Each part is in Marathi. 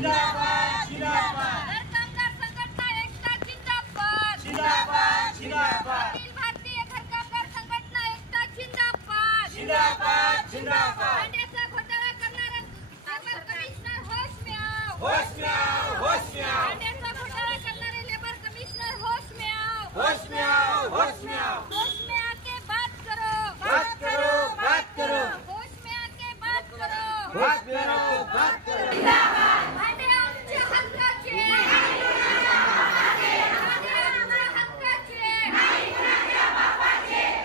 जिंदाबाद जिंदाबाद कामगार संघटना एकता जिंदाबाद जिंदाबाद जिंदाबाद अखिल भारतीय कामगार संघटना एकता जिंदाबाद जिंदाबाद जिंदाबाद भांड्याचा घोटाळा करणारा लेबर कमिशनर होश में आओ होश में आओ होश में आओ भांड्याचा घोटाळा करणारे लेबर कमिशनर होश में आओ होश में आओ होश में आओ होश में आके बात करो बात करो बात करो होश में आके बात करो बात करो बात करो भांडे आमच्या हक्काचे भांडे आमच्या हक्काचे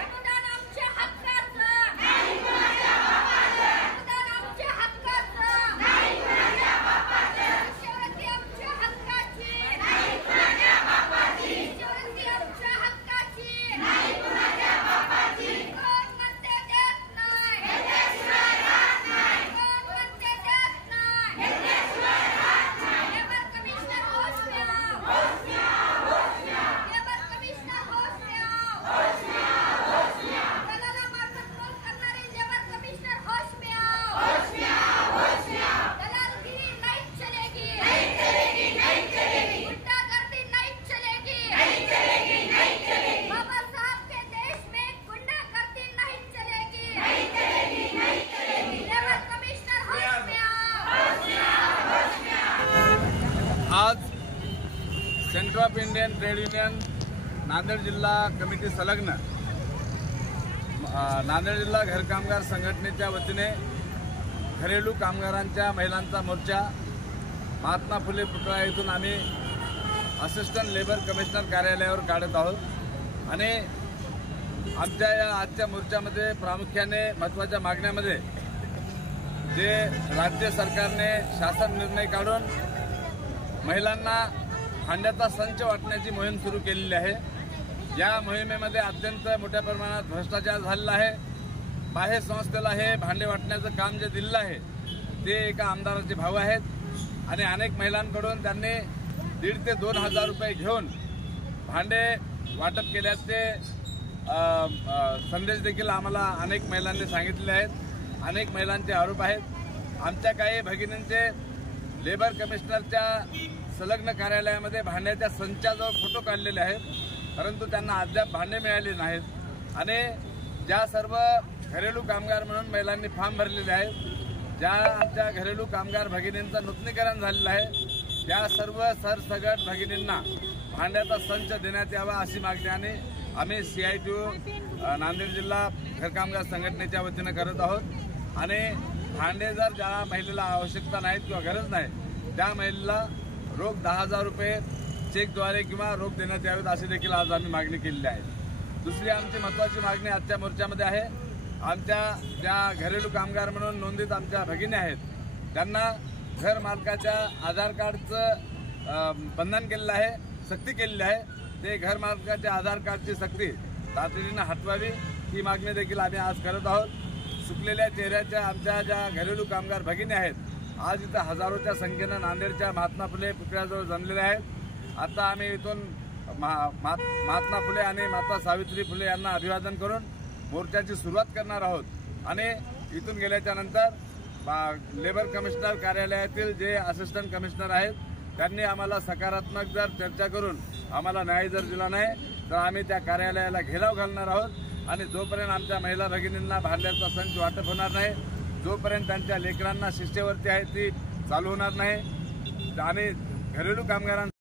अनुदान आमच्या हक्काचं अनुदान आमच्या हक्काचं शिष्यवृत्ती आमच्या हक्काची शिष्यवृत्ती आमच्या हक्काची कोण म्हणते देत नाही कोण म्हणते देत नाही लेबर कमिशनर होश में आओ लेबर कमिशनर होश में आओ दलालामार्फत रोल करणारे लेबर कमिशनर होश में आओ दलालगिरी नहीं चलेगी गुंडागर्दी नहीं चलेगी बाबा साहब के देश में गुंडागर्दी नहीं चलेगी लेबर कमिशनर होश में आओ आज centre of Indian trade union Nanded जिल्हा कमिटी संलग्न नांदेड जिल्हा घर कामगार संघटनेच्या वतीने घरेलू कामगारांच्या महिलांचा मोर्चा महात्मा फुले पुतळा येथून आम्ही असिस्टंट लेबर कमिशनर कार्यालयावर काढत आहोत आणि आमच्या या आजच्या मोर्चामध्ये प्रामुख्याने महत्त्वाच्या मागण्यामध्ये जे राज्य सरकारने शासन निर्णय काढून महिलांना भांड्याचा संच वाटण्याची मोहीम सुरू केलेली आहे। या मोहिमेमध्ये अत्यंत मोठ्या प्रमाणात भ्रष्टाचार झालेला आहे। बाह्य संस्थेला हे भांडे वाटण्याचं काम जे दिलेलं आहे ते एका आमदाराचे भाऊ आहेत आणि अनेक महिलांकडून त्यांनी 1,500 ते 2,000 रुपये घेऊन भांडे वाटप केल्याचे संदेश देखील आम्हाला अनेक महिलांनी सांगितले आहेत। अनेक महिलांचे आरोप आहेत। आमच्या काही भगिनींचे लेबर कमिशनरच्या संलग्न कार्यालयामध्ये भांड्याच्या संचाजवळ फोटो काढलेले आहेत, परंतु त्यांना अद्याप भांडे मिळाले नाहीत आणि ज्या सर्व घरेलू कामगार म्हणून महिलांनी फॉर्म भरलेले आहेत, ज्या आमच्या घरेलू कामगार भगिनींचं नूतनीकरण झालेलं आहे त्या सर्व सरसगट भगिनींना भांड्याचा संच देण्यात यावा अशी मागणी आम्ही CITU नांदेड जिल्हा घर कामगार संघटनेच्या वतीनं करत आहोत आणि भांडे जर ज्या महिलेला आवश्यकता नाहीत किंवा गरज नाही त्या महिलेला रोख 10,000 रुपये चेकद्वारे किंवा रोख देण्यात यावेत अशी देखील आज आम्ही मागणी केलेली आहे। दुसरी आमची महत्त्वाची मागणी आजच्या मोर्चामध्ये आहे, आमच्या ज्या घरेलू कामगार म्हणून नोंदीत आमच्या भगिनी आहेत त्यांना घर मालकाच्या आधार कार्डचं बंधन केलेलं आहे, सक्ती केलेली आहे। ते घर मालकाच्या आधार कार्डची सक्ती तातडीनं हटवावी ही मागणी देखील आम्ही आज करत आहोत। सुकलेल्या चेहऱ्याच्या आमच्या ज्या घरेलू कामगार भगिनी आहेत आज इथं हजारोच्या संख्येनं नांदेडच्या महात्मा फुले पुतळ्याजवळ जमलेले आहेत। आता आम्ही इथून महात्मा फुले आणि माता सावित्री फुले यांना अभिवादन करून मोर्चाची सुरुवात करणार आहोत आणि इथून गेल्याच्या नंतर लेबर कमिशनर कार्यालयातील जे असिस्टंट कमिशनर आहेत त्यांनी आम्हाला सकारात्मक जर चर्चा करून आम्हाला न्याय जर दिला नाही तर आम्ही त्या कार्यालयाला घेराव घालणार आहोत आणि जोपर्यंत आमच्या महिला भगिनींना भांड्याचा संच वाटप होणार नाही, जोपर्यंत त्यांच्या लेकरांना शिष्यवृत्ती आहे ती चालू होणार नाही आणि घरेलू कामगारांना